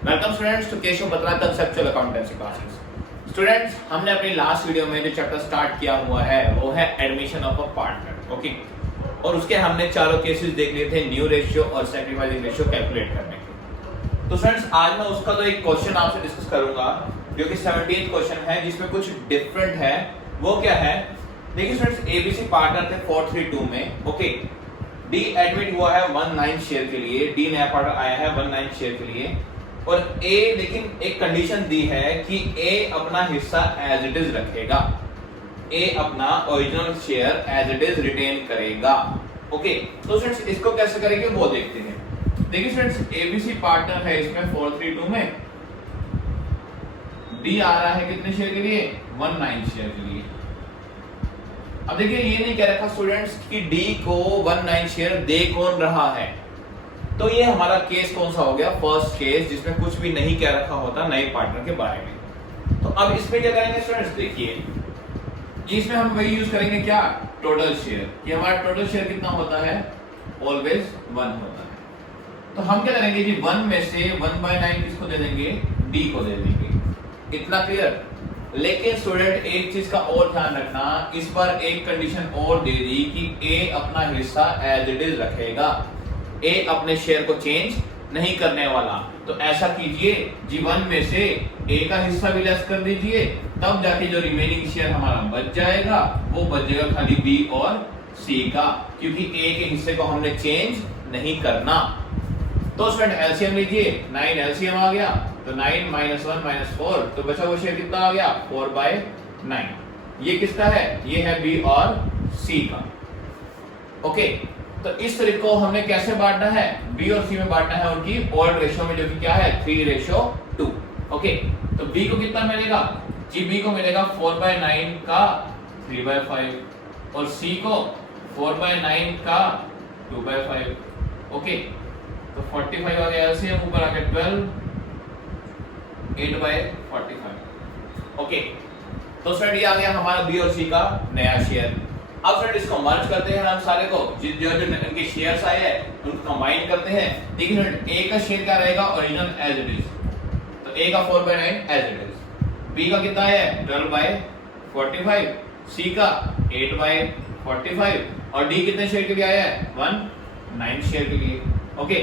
Welcome students to Keshav Batra conceptual accountancy classes. Students, हमने अपनी last video में जो चैप्टर स्टार्ट किया हुआ है वो है admission of a partner. Okay, और उसके हमने चारों केसेस देख लिए थे, न्यू रेशियो और सैक्रिफाइसिंग रेशियो कैलकुलेट करने के। तो स्टूडेंट्स, आज मैं उसका तो एक क्वेश्चन आपसे डिस्कस करूंगा जो कि 17th क्वेश्चन है, जिसमें कुछ डिफरेंट है। वो क्या है? देखिए स्टूडेंट्स, एबीसी पार्टनर थे 432 में। ओके, डी एडमिट हुआ है 19 शेयर के लिए, डी नया पार्टनर आया है 19 शेयर के लिए, और ए लेकिन एक कंडीशन दी है कि ए अपना हिस्सा एज इट इज रखेगा, ए अपना original share as it is retain करेगा। ओके, तो स्टूडेंट्स इसको कैसे करेंगे वो देखते हैं। देखिए स्टूडेंट्स, एबीसी पार्टनर है इसमें 432 में, डी आ रहा है कितने शेयर के लिए? 19 शेयर के लिए। अब देखिए, ये नहीं कह रखा स्टूडेंट्स कि डी को 19 शेयर दे कौन रहा है, तो ये हमारा केस कौन सा हो गया? फर्स्ट केस, जिसमें कुछ भी नहीं कह रखा होता नए पार्टनर के बारे में। तो अब इसमें क्या करेंगे स्टूडेंट्स? देखिए, इसमें हम वही यूज करेंगे क्या? Total share. कि हमारा टोटल शेयर कितना होता है? ऑलवेज 1 होता है। तो हम क्या करेंगे जी, 1 में से 1/9 किसको दे देंगे? डी को दे देंगे। इतना क्लियर? लेकिन स्टूडेंट एक चीज का और ध्यान रखना, इस बार एक कंडीशन और दे दी कि ए अपना हिस्सा एज इट इज रखेगा, ए अपने शेयर को चेंज नहीं करने वाला। तो ऐसा कीजिए जी, 1 में से ए का हिस्सा भी लेस कर दीजिए, तब जाके जो रिमेनिंग शेयर हमारा बच जाएगा वो बचेगा खाली बी और सी का, क्योंकि ए के हिस्से को हमने चेंज नहीं करना। तो स्टूडेंट एलसीएम लीजिए, 9 एलसीएम आ गया, तो 9 -1 -4, तो बचा वो शेयर कितना आ गया? 4/9। ये किसका है? ये है बी और सी का। ओके, तो इस तरीके को हमने कैसे बांटना है? बी और सी में बांटना है उनकी ओल्ड रेशियो में, जो कि क्या है? 3:2। ओके, तो बी को कितना मिलेगा जी? बी को मिलेगा 4/9 का 3/5 और सी को 4/9 का 2/5। ओके, तो 45 आ गया एलसीएम, ऊपर आ गया 12, 8/45। ओके, तो फ्रेंड ये आ गया हमारा बी और सी का नया शेयर। अब फ्रेंड इसको मर्ज करते हैं हम सारे को, जो इनके शेयर्स आए हैं उनको कंबाइन करते हैं। देखिए फ्रेंड, ए का शेयर क्या रहेगा? ओरिजिनल एज इट इज, तो ए का 4/9 एज इट इज, बी का कितना है? 12/45, सी का 8/45, और डी कितने शेयर के लिए आया है? 19 शेयर के लिए। ओके,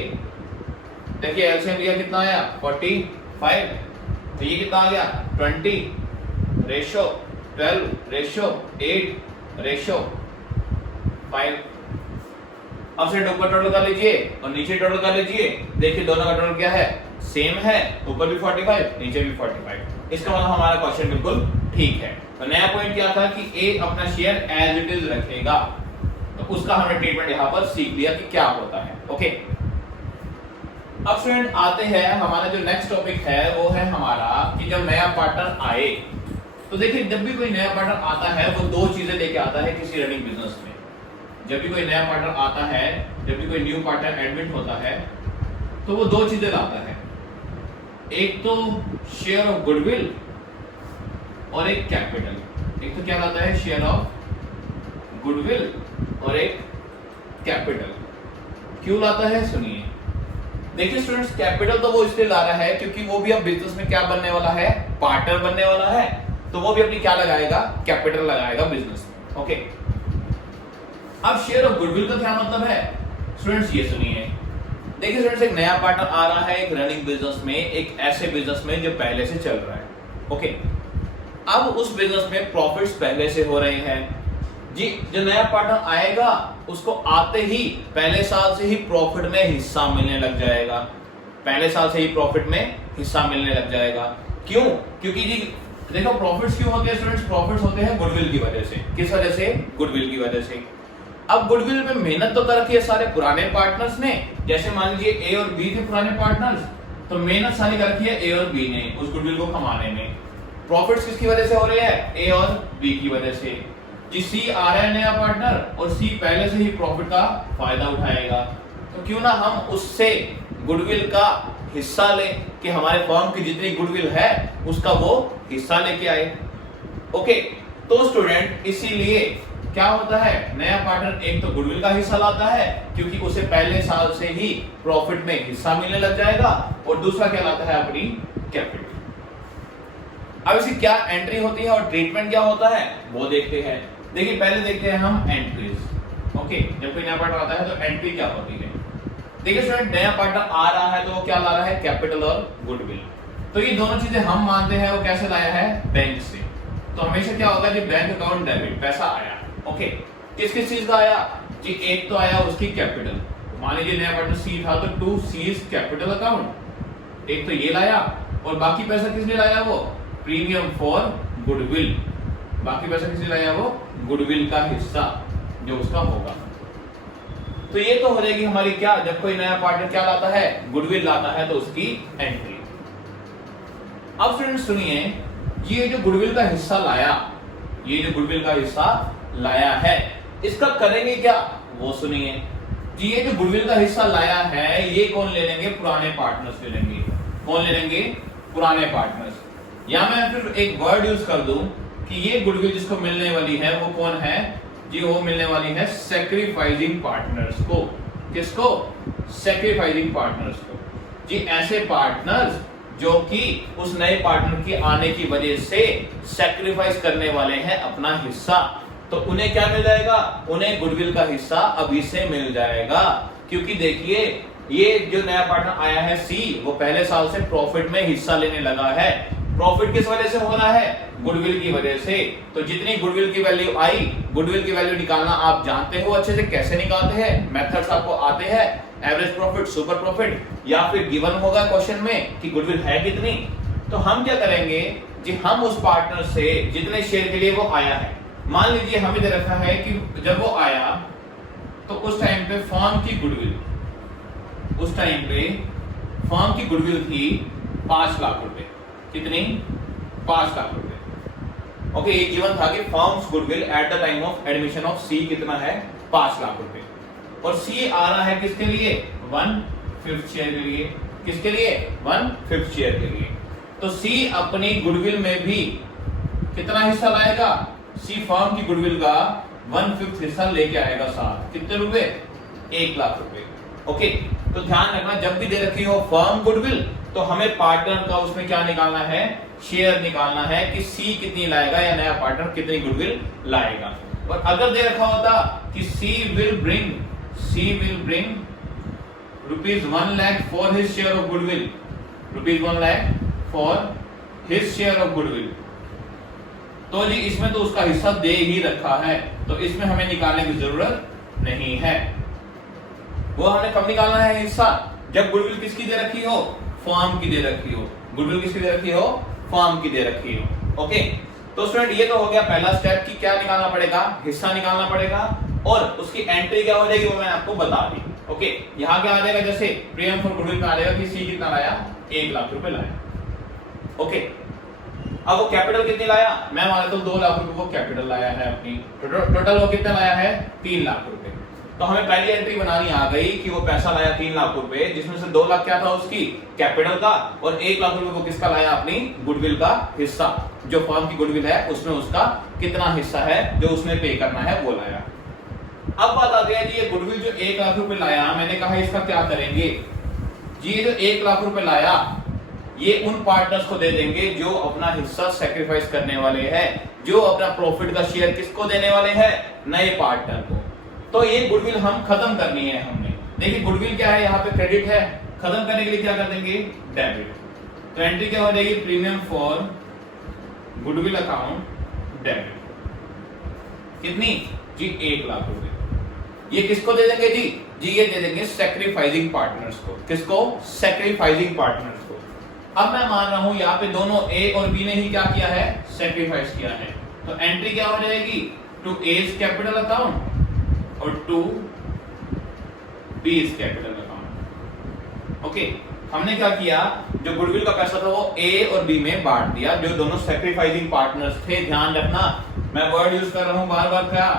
देखिए एलसीएम लिया, कितना आया? 45, तो ये कितना आ गया? 20:12:8:5। अब से ऊपर टोटल कर लीजिए और नीचे टोटल कर लीजिए। देखिए दोनों का टोटल क्या है? सेम है, ऊपर भी 45, नीचे भी 45। इसका मतलब हमारा क्वेश्चन बिल्कुल ठीक है। तो नया पॉइंट क्या था कि ए अपना शेयर एज इट इज रखेगा, तो उसका हमने ट्रीटमेंट यहां पर सीख लिया कि क्या होता है। ओके, अब स्टूडेंट आते हैं, हमारा जो नेक्स्ट टॉपिक है वो है हमारा कि जब नया पार्टनर आए, तो देखिए जब भी कोई नया पार्टनर आता है वो 2 चीजें लेके आता है किसी रनिंग बिजनेस में। जब भी कोई नया पार्टनर आता है, जब भी कोई न्यू पार्टनर एडमिट होता है, तो वो 2 चीजें लाता है। एक तो शेयर ऑफ गुडविल और एक कैपिटल। एक तो क्या लाता है? शेयर ऑफ गुडविल और एक कैपिटल। क्यों लाता है? सुनिए। देखिए स्टूडेंट्स, कैपिटल तो वो इसलिए ला रहा है क्योंकि वो भी अब बिजनेस में क्या बनने वाला है? पार्टनर बनने वाला है, तो वो भी अपनी क्या लगाएगा? कैपिटल लगाएगा बिजनेस में। ओके, अब शेयर ऑफ गुडविल का क्या मतलब है? स्टूडेंट्स ये सुनिए। देखिए स्टूडेंट्स, एक नया पार्टनर आ रहा है एक रनिंग बिजनेस में, एक ऐसे बिजनेस में जो पहले से चल रहा है। ओके, अब उस बिजनेस में प्रॉफिट्स पहले से हो रहे हैं जी। जो नया पार्टनर आएगा उसको आते ही पहले साल से ही प्रॉफिट में हिस्सा मिलने लग जाएगा। पहले साल से ही प्रॉफिट में हिस्सा मिलने लग जाएगा। क्यों? क्योंकि जी देखो, प्रॉफिट्स क्यों होते हैं स्टूडेंट्स? प्रॉफिट्स होते हैं गुडविल की वजह से। किस वजह से? गुडविल की वजह से। अब गुडविल में मेहनत तो कर रखी है सारे पुराने पार्टनर्स ने, जैसे मान लीजिए ए और बी थे पुराने पार्टनर्स, तो मेहनत सारी कर रखी है ए और बी ने उस गुडविल को कमाने में। प्रॉफिट्स किसकी वजह से हो रहे हैं? ए और बी की वजह से। जी सी आ रहा है नया पार्टनर और सी पहले से ही प्रॉफिट का फायदा उठाएगा, तो क्यों ना हम उससे गुडविल का हिस्सा ले, कि हमारे फर्म की जितनी गुडविल है उसका वो हिस्सा लेके आए। ओके, तो स्टूडेंट इसीलिए क्या होता है, नया पार्टनर एक तो गुडविल का हिस्सा लाता है क्योंकि उसे पहले साल से ही प्रॉफिट में हिस्सा मिलने लग जाएगा, और दूसरा क्या लाता है, अपनी कैपिटल। अब इसकी क्या एंट्री होती है और ट्रीटमेंट क्या होता है वो देखते हैं। देखिए पहले देखते हैं हम एंट्रीज। ओके, जब कोई नया पार्टनर आता है तो एंट्री क्या होती है। देखिए स्टूडेंट, नया पार्टनर आ रहा है तो वो क्या ला रहा है, कैपिटल और गुडविल। तो ये दोनों चीजें हम मानते हैं वो कैसे लाया है, बैंक से। तो हमेशा क्या होगा जी, बैंक अकाउंट डेबिट, पैसा आया। ओके, किस किस चीज का आया जी, एक तो आया उसकी कैपिटल। मान लीजिए नया पार्टनर सी था तो टू सीज कैपिटल अकाउंट, एक तो ये लाया, और बाकी पैसा किसने लाया, वो प्रीमियम फॉर गुडविल। बाकी पैसा किसने लाया, वो गुडविल का हिस्सा जो उसका होगा। तो ये तो हो जाएगी हमारी क्या, जब कोई नया पार्टनर क्या लाता है, गुडविल लाता है तो उसकी एंट्री। अब फ्रेंड्स सुनिए, ये जो गुडविल का हिस्सा लाया, ये जो गुडविल का हिस्सा लाया है, इसका करेंगे क्या वो सुनिए जी। ये जो गुडविल का हिस्सा लाया है ये कौन ले लेंगे, पुराने पार्टनर्स ले लेंगे। कौन ले लेंगे, पुराने पार्टनर्स। या मैं फिर एक वर्ड यूज कर दूं कि ये गुडविल जिसको मिलने वाली है वो कौन है जी, वो मिलने वाली है सैक्रिफाइसिंग पार्टनर्स को। किसको, सैक्रिफाइसिंग पार्टनर्स को जी। ऐसे पार्टनर्स जो कि उस नए पार्टनर के आने की वजह से सैक्रिफाइस करने वाले हैं अपना हिस्सा, तो उन्हें क्या मिल जाएगा, उन्हें गुडविल का हिस्सा अभी से मिल जाएगा। क्योंकि देखिए ये जो नया पार्टनर आया है सी, वो पहले साल से प्रॉफिट में हिस्सा लेने लगा है। प्रॉफिट किस वजह से हो रहा है, गुडविल की वजह से। तो जितनी गुडविल की वैल्यू आई, गुडविल की वैल्यू निकालना आप जानते हो अच्छे से, कैसे निकालते हैं, मेथड्स आपको आते हैं, एवरेज प्रॉफिट, सुपर प्रॉफिट, या फिर गिवन होगा क्वेश्चन में कि गुडविल है कितनी। तो हम क्या करेंगे जी, हम उस पार्टनर से जितने शेयर के लिए वो आया है, मान लीजिए हमें दे रखा है कि जब वो आया तो उस टाइम पे फर्म की गुडविल, उस टाइम पे फर्म की गुडविल थी 5 लाख रुपए। कितनी, 5 लाख रुपए। ओके, ये गिवन था कि firm's goodwill at the time of admission of C कितना है, 5 लाख रुपए। और सी आ रहा है किसके लिए, 1/5 शेयर के लिए। किसके लिए, 1/5 शेयर के लिए। तो सी अपनी गुडविल में भी कितना हिस्सा लाएगा, सी फर्म की गुडविल का 1/5 हिस्सा लेके आएगा साथ। कितने रुपए, 1 लाख रुपए। ओके, तो ध्यान रखना जब भी दे रखी हो फर्म गुडविल तो हमें पार्टनर का उसमें क्या निकालना है, शेयर निकालना है कि सी कितनी लाएगा या नया पार्टनर कितनी गुडविल लाएगा। और अगर दे रखा होता कि C will bring ₹1 lakh for his share of goodwill, ₹1 lakh for his share of goodwill, तो जी इसमें तो उसका हिस्सा दे ही रखा है, तो इसमें हमें निकालने की जरूरत नहीं है। वो हमें कब निकालना है हिस्सा, जब गुडविल किसकी दे रखी हो, फर्म की दे रखी हो। गुडविल किसकी दे रखी हो, फर्म की दे रखी हो। ओके, तो स्टूडेंट ये तो हो गया पहला स्टेप कि क्या निकालना पड़ेगा, हिस्सा निकालना पड़ेगा, और उसकी एंट्री क्या हो जाएगी वो मैंने आपको बता दी। ओके, यहाँ क्या आ जाएगा, जैसे प्रीमियम फॉर गुडविल में आ जाएगा कि सी कितना लाया, 1 लाख रुपए लाया। ओके, अब वो कैपिटल कितनी लाया, मैं मान लेता हूं 2 लाख रुपए वो कैपिटल लाया है अपनी, टोटल वो कितना लाया है, 3 लाख रुपए। तो हमें पहली एंट्री बनानी आ गई कि वो पैसा लाया 3 लाख रुपए, जिसमें से 2 लाख क्या था उसकी कैपिटल का, और 1 लाख रुपए वो किसका लाया, अपनी गुडविल का हिस्सा। जो फर्म की गुडविल है उसमें उसका कितना हिस्सा है जो उसने पे करना है वो लाया। अब बात आती है जी, ये गुडविल जो 1 लाख रुपए लाया, मैंने कहा इसका क्या करेंगे जी, ये जो 1 लाख रुपए लाया ये उन पार्टनर्स को दे देंगे जो अपना हिस्सा सैक्रिफाइस करने वाले हैं, जो अपना प्रॉफिट का शेयर किसको देने वाले हैं, नए पार्टनर को। तो ये गुडविल हम खत्म करनी है हमने। देखिए गुडविल क्या है, यहाँ पे क्रेडिट है, खत्म करने के लिए क्या कर देंगे, डेबिट। तो एंट्री क्या हो जाएगी, premium for goodwill account debit. कितनी जी, 1 लाख रुपए। ये किसको दे देंगे जी, ये दे देंगे सैक्रिफाइसिंग पार्टनर्स को। किसको, सैक्रिफाइसिंग पार्टनर्स को। अब मैं मान रहा हूं यहाँ पे दोनों ए और बी ने ही क्या किया है, सैक्रिफाइस किया है। तो एंट्री क्या हो जाएगी, टू एज कैपिटल अकाउंट और to B's capital account. Okay, हमने क्या किया, जो गुडविल का पैसा था वो ए और बी में बांट दिया, जो दोनों सैक्रिफाइसिंग पार्टनर्स थे। ध्यान रखना मैं वर्ड यूज कर रहा हूं बार बार क्या,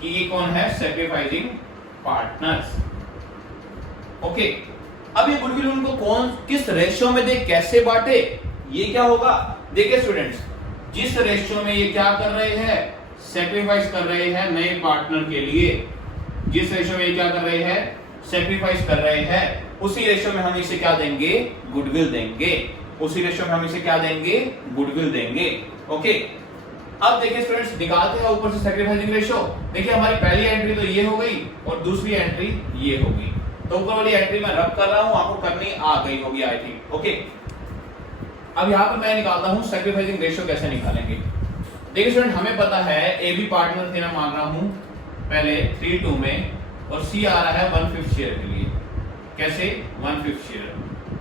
कि ये कौन है, सैक्रिफाइसिंग पार्टनर्स। ओके, अब ये गुडविल उनको कौन किस रेशियो में दे, कैसे बांटे, ये क्या होगा। देखिए स्टूडेंट्स, जिस रेशियो में ये क्या कर रहे हैं, सेक्रीफाइस कर रहे हैं नए पार्टनर के लिए, जिस रेशो में क्या कर रहे हैं, सेक्रीफाइस कर रहे हैं, उसी रेशो में हम इसे क्या देंगे, गुडविल देंगे। उसी रेशो में हम इसे क्या देंगे, गुडविल देंगे। ओके, अब देखिए स्टूडेंट्स, निकालते हैं ऊपर से सेक्रीफाइसिंग रेशो। देखिए हमारी पहली एंट्री तो ये हो गई और दूसरी एंट्री ये हो गई। तो ऊपर वाली एंट्री मैं रब कर रहा हूं, आपको करनी आ गई होगी आई थिंक। ओके, अब यहां पर मैं निकालता हूं सेक्रीफाइसिंग रेशो कैसे निकालेंगे। देखिए स्टूडेंट, हमें पता है ए बी पार्टनर थे, मैं मान रहा हूं पहले 3:2 में, और सी आ रहा है 1/5 शेयर के लिए। कैसे 1/5 शेयर,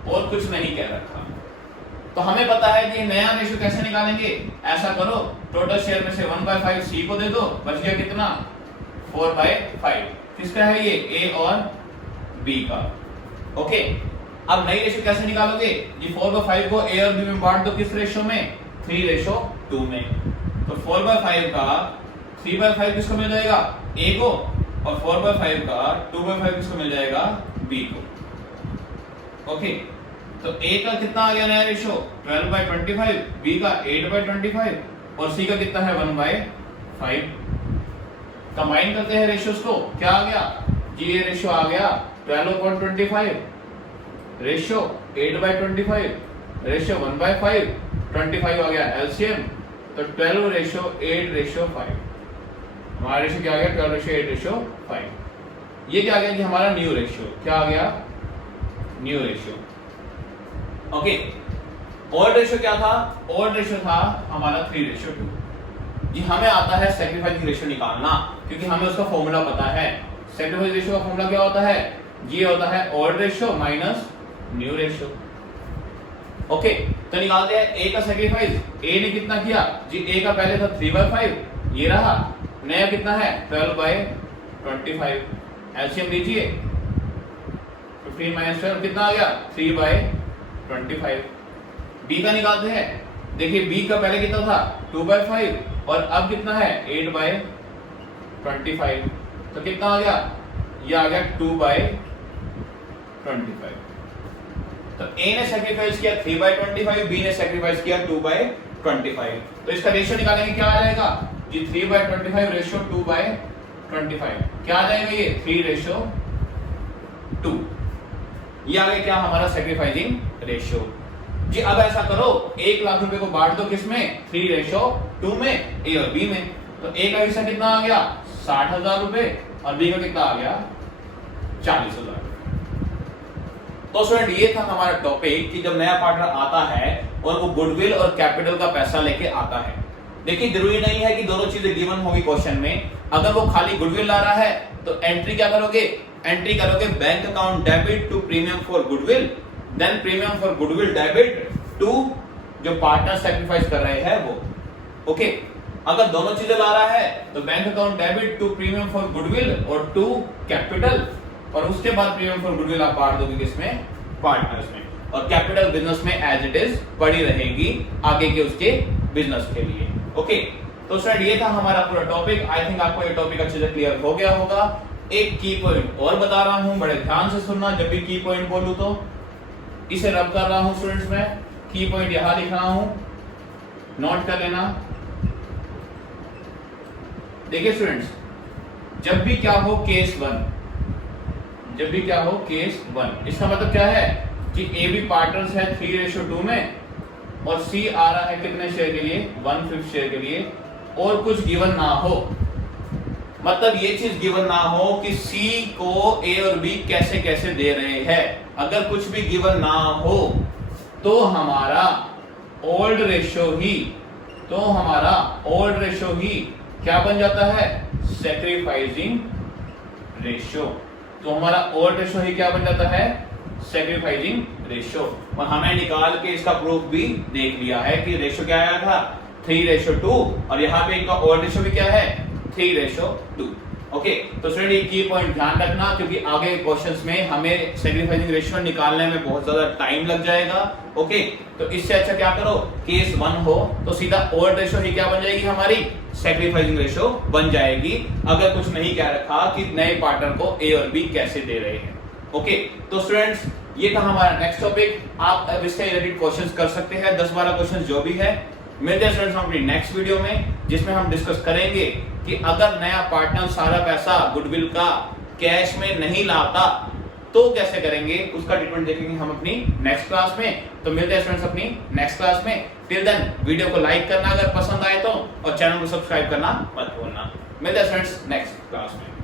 और कुछ नहीं कह रखा। तो हमें पता है कि नया रेशो कैसे निकालेंगे। ऐसा करो, टोटल शेयर में से 1/5 सी को दे दो, बच गया कितना, 4/5। किसका है ये, ए और बी का। ओके, अब नई रेशो कैसे निकालोगे जी, 4/5 को ए और बी में बांट दो, किस रेशो में, 3:2 में। तो 4/5 का 3/5 किसको मिल जाएगा, ए को, और 4/5 का 2/5 किसको मिल जाएगा, बी को। ओके, तो ए का कितना आ गया नया रेशो, 12/25, बी का 8/25, और सी का कितना है 1/5। कंबाइन करते हैं रेशियोज को, क्या आ गया जी, ये रेशो आ गया 12/25, रेशो 8/25, रेशो 1/5, 25 आ गया एलसीएम, तो 12:8:5। हमारा रेशो क्या आ गया, 12:8:5। ये क्या आ गया जी, हमारा न्यू रेशियो। क्या आ गया, new ratio. Okay, old ratio क्या था, ओल्ड रेशियो था हमारा 3:2। जी हमें आता है सेक्रीफाइसिंग रेशियो निकालना, क्योंकि हमें उसका फॉर्मूला पता है। सेक्रीफाइस रेशियो का फॉर्मूला क्या होता है जी, होता है old ratio minus new ratio. Okay, तो निकालते हैं ए का सेक्रीफाइस। ए ने कितना किया जी, ए का पहले था 3/5, ये रहा, नया कितना है 12/25। एलसीएम लीजिए, 15 - 12 कितना आ गया, 3/25। बी का निकालते हैं। देखिए बी का पहले कितना था 2/5, और अब कितना है 8/25, तो कितना आ गया, ये आ गया 2/25। तो ए ने सेक्रीफाइस किया 3/25, बी ने सेक्रीफाइस किया 2/25। तो इसका रेशियो निकालेंगे, क्या आ जाएगा जी, 3/25 रेशियो 2/25। क्या आ जाएगा ये, 3:2। ये आ गया क्या, हमारा सेक्रीफाइसिंग रेशियो। जी अब ऐसा करो, 1 लाख रुपए को बांट दो किसमें, 3:2 में, ए और बी में। तो ए का हिस्सा कितना आ गया 60,000 रुपए, और बी का कितना आ गया 40,000। तो स्टूडेंट, ये था हमारा टॉपिक कि जब नया पार्टनर आता है और वो गुडविल और कैपिटल का पैसा लेके आता है। देखिए जरूरी नहीं है कि दोनों चीजें गिवन होगी क्वेश्चन में। अगर वो खाली गुडविल ला रहा है तो एंट्री क्या करोगे, एंट्री करोगे bank account debit to premium for goodwill, then premium for goodwill debit to जो पार्टनर सैक्रिफाइस कर रहे हैं वो। ओके, अगर दोनों चीजें ला रहा है तो bank account debit to premium for goodwill और टू कैपिटल, और उसके बाद प्रीमियम फॉर गुडविल आप बांट दोगे किसमें, पार्टनर्स में, और कैपिटल बिजनेस में एज इट इज पड़ी रहेगी आगे के उसके बिजनेस के लिए। ओके, तो स्टूडेंट ये था हमारा पूरा टॉपिक। आई थिंक आपको ये टॉपिक अच्छे से क्लियर हो गया होगा। एक की पॉइंट और बता रहा हूं, बड़े ध्यान से सुनना, जब भी की पॉइंट बोलूं तो इसे रब कर रहा हूं स्टूडेंट्स, में की पॉइंट यहां लिख रहा हूं, नोट कर लेना। देखिए स्टूडेंट्स, जब भी क्या हो केस 1, जब भी क्या हो केस 1, इसका मतलब क्या है कि ए बी पार्टनर्स है 3:2 में, और सी आ रहा है कितने शेयर के लिए, 1/5 शेयर के लिए, और कुछ गिवन ना हो। मतलब ये चीज गिवन ना हो कि सी को ए और बी कैसे कैसे दे रहे हैं। अगर कुछ भी गिवन ना हो तो हमारा ओल्ड रेशियो ही, तो हमारा ओल्ड रेशियो ही क्या बन जाता है, सैक्रिफाइसिंग रेशियो। तो हमारा ओल्ड रेशियो ही क्या बन जाता है, सैक्रिफाइसिंग रेशियो। और हमने निकाल के इसका प्रूफ भी देख लिया है कि रेशियो क्या आया था 3:2, और यहाँ पे इनका ओल्ड रेशियो भी क्या है 3:2। ओके, तो स्टूडेंट ये की पॉइंट ध्यान रखना, क्योंकि आगे क्वेश्चंस में हमें सैक्रिफाइसिंग रेशियो निकालने में बहुत ज्यादा टाइम लग जाएगा। ओके, तो इससे अच्छा क्या करो, केस 1 हो तो सीधा ओल्ड रेशियो ही क्या बन जाएगी, हमारी सैक्रिफाइसिंग रेशियो बन जाएगी, अगर कुछ नहीं कह रखा कि नए पार्टनर को ए और बी कैसे दे रहे हैं। ओके, तो स्टूडेंट्स ये था हमारा नेक्स्ट टॉपिक। आप अब इससे रिलेटेड क्वेश्चंस कर सकते हैं, 10-12 क्वेश्चंस जो भी है। मिलते हैं स्टूडेंट्स अपनी नेक्स्ट वीडियो में, जिसमें हम डिस्कस करेंगे कि अगर नया पार्टनर सारा पैसा गुडविल का कैश में नहीं लाता तो कैसे करेंगे, उसका ट्रीटमेंट देखेंगे हम अपनी नेक्स्ट क्लास में। तो मिलते हैं स्टूडेंट्स अपनी नेक्स्ट क्लास में। टिल देन वीडियो को लाइक करना अगर पसंद आए तो, और चैनल को सब्सक्राइब करना मत भूलना। मिलते हैं स्टूडेंट्स नेक्स्ट क्लास में।